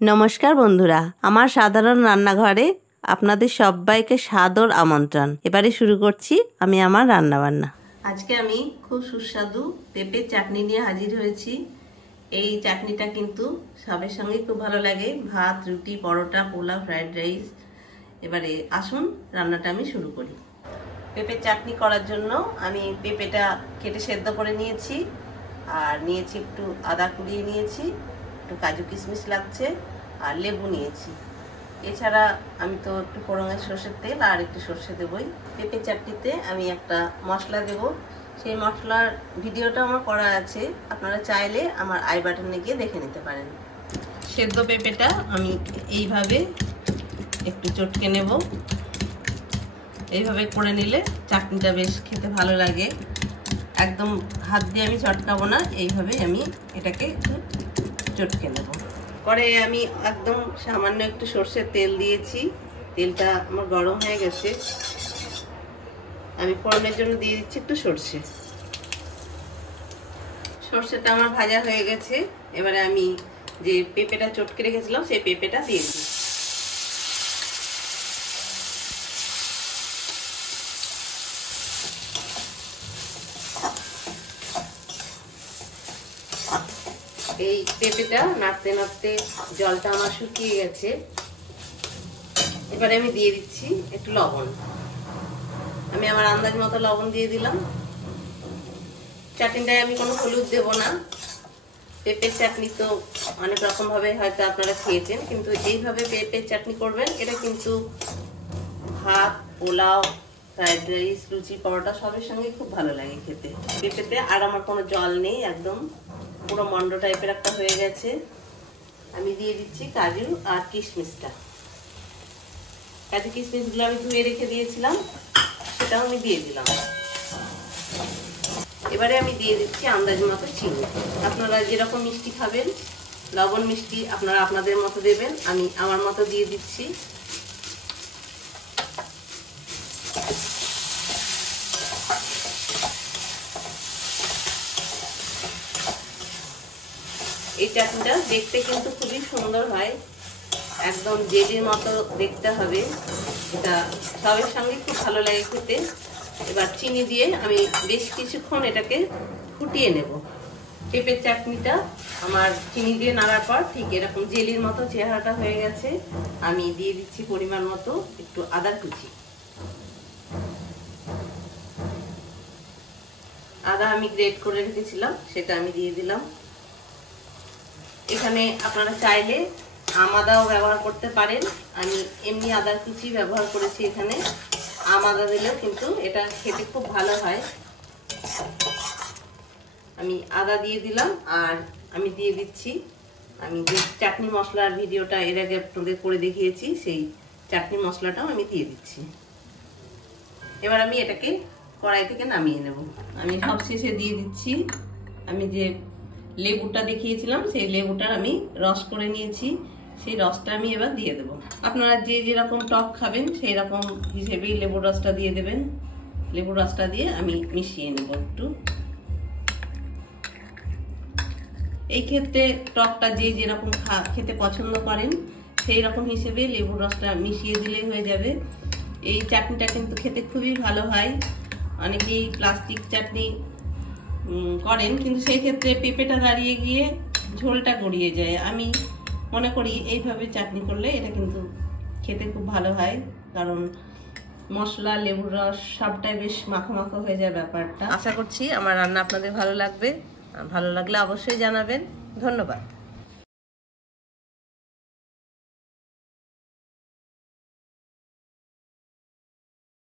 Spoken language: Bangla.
নমস্কার বন্ধুরা, আমার সাধারণ রান্নাঘরে আপনাদের সবাইকে সাদর আমন্ত্রণ। এবারে শুরু করছি আমি আমার রান্নাবান্না। আজকে আমি খুব সুস্বাদু পেঁপের চাটনি নিয়ে হাজির হয়েছি। এই চাটনিটা কিন্তু সবের সঙ্গে খুব ভালো লাগে, ভাত, রুটি, পরোটা, পোলাও, ফ্রাইড রাইস। এবারে আসুন রান্নাটা আমি শুরু করি। পেঁপের চাটনি করার জন্য আমি পেঁপেটা কেটে সেদ্ধ করে নিয়েছি, আর নিয়েছি একটু আদা কুড়িয়ে নিয়েছি, একটু কাজু কিশমিশ লাগছে, আর লেবু নিয়েছি। এছাড়া আমি তো একটু ফোড়নের সর্ষের তেল আর একটু সর্ষে দেবই। পেঁপে চাটনিতে আমি একটা মশলা দেব, সেই মশলার ভিডিওটা আমার করা আছে, আপনারা চাইলে আমার আই বাটনে গিয়ে দেখে নিতে পারেন। সেদ্ধ পেঁপেটা আমি এইভাবে একটু চটকে নেব। এইভাবে করে নিলে চাটনিটা বেশ খেতে ভালো লাগে। একদম হাত দিয়ে আমি চটকাবো না, এইভাবে আমি এটাকে একটু চটকে নেব। পরে আমি একদম সামান্য একটু সর্ষের তেল দিয়েছি, তেলটা আমার গরম হয়ে গেছে। আমি ফোড়নের জন্য দিয়ে দিচ্ছি একটু সর্ষে। সর্ষেটা আমার ভাজা হয়ে গেছে। এবারে আমি যে পেঁপেটা চটকে রেখেছিলাম সেই পেঁপেটা দিয়ে দিই। এই পেঁপেটা নাড়তে নাড়তে জলটা আমার শুকিয়ে গেছে। এবারে আমি দিয়ে দিচ্ছি একটু লবণ। আমি আমার আন্দাজ মতো লবণ দিয়ে দিলাম। চাটনিটায় আমি কোনো হলুদ দেব না। পেঁপের চাটনি তো অনেক রকম ভাবে হয়তো আপনারা খেয়েছেন, কিন্তু এইভাবে পেঁপের চাটনি করবেন, এটা কিন্তু ভাত, পোলাও, ফ্রাইড রাইস, লুচি, পরোটা সবের সঙ্গে খুব ভালো লাগে খেতে। পেঁপেতে আর আমার কোনো জল নেই, একদম পুরো মন্ড টাইপের একটা হয়ে গেছে। আমি দিয়ে দিচ্ছি কাজু আর কিশমিশটা। কাজু কিশমিশগুলো আমি ধুয়ে রেখে দিয়েছিলাম, সেটাও আমি দিয়ে দিলাম। এবারে আমি দিয়ে দিচ্ছি আন্দাজ মতো চিনি। আপনারা যেরকম মিষ্টি খাবেন, লবণ মিষ্টি আপনারা আপনাদের মতো দেবেন, আমি আমার মতো দিয়ে দিচ্ছি। এই চাটনিটা দেখতে কিন্তু খুবই সুন্দর হয়, একদম জেলির মতো দেখতে হবে। এটা সবের সঙ্গে খুব ভালো লাগে খেতে। এবার চিনি দিয়ে আমি বেশ কিছুক্ষণ এটাকে ফুটিয়ে নেব। পেঁপের চাটনিটা আমার চিনি দিয়ে নাড়ার পর ঠিক এরকম জেলির মতো চেহারাটা হয়ে গেছে। আমি দিয়ে দিচ্ছি পরিমাণ মতো একটু আদা কুচি। আদা আমি গ্রেট করে রেখেছিলাম, সেটা আমি দিয়ে দিলাম। এখানে আপনারা চাইলে আম আদাও ব্যবহার করতে পারেন, আমি এমনি আদার কুচি ব্যবহার করেছি। এখানে আম আদা দিলেও কিন্তু এটা খেতে খুব ভালো হয়। আমি আদা দিয়ে দিলাম, আর আমি দিয়ে দিচ্ছি আমি যে চাটনি মশলার ভিডিওটা এর আগে আপনাদের করে দেখিয়েছি, সেই চাটনি মশলাটাও আমি দিয়ে দিচ্ছি। এবার আমি এটাকে কড়াই থেকে নামিয়ে নেব। আমি সব শেষে দিয়ে দিচ্ছি আমি যে লেবুটা দেখিয়েছিলাম, সেই লেবুটার আমি রস করে নিয়েছি, সেই রসটা আমি এবার দিয়ে দেব। আপনারা যে যেরকম টক খাবেন সেই রকম হিসেবেই লেবুর রসটা দিয়ে দেবেন। লেবুর রসটা দিয়ে আমি মিশিয়ে নেব একটু। এই ক্ষেত্রে টকটা যে যেরকম খেতে পছন্দ করেন সেই রকম হিসেবে লেবুর রসটা মিশিয়ে দিলেই হয়ে যাবে। এই চাটনিটা কিন্তু খেতে খুবই ভালো হয়। অনেকেই প্লাস্টিক চাটনি করেন, কিন্তু সেই ক্ষেত্রে পেঁপেটা দাঁড়িয়ে গিয়ে ঝোলটা গড়িয়ে যায়। আমি মনে করি এইভাবে চাটনি করলে এটা কিন্তু খেতে খুব ভালো হয়, কারণ মশলা, লেবুর রস সবটাই বেশ মাখো মাখো হয়ে যায় ব্যাপারটা। আশা করছি আমার রান্না আপনাদের ভালো লাগবে। ভালো লাগলে অবশ্যই জানাবেন। ধন্যবাদ।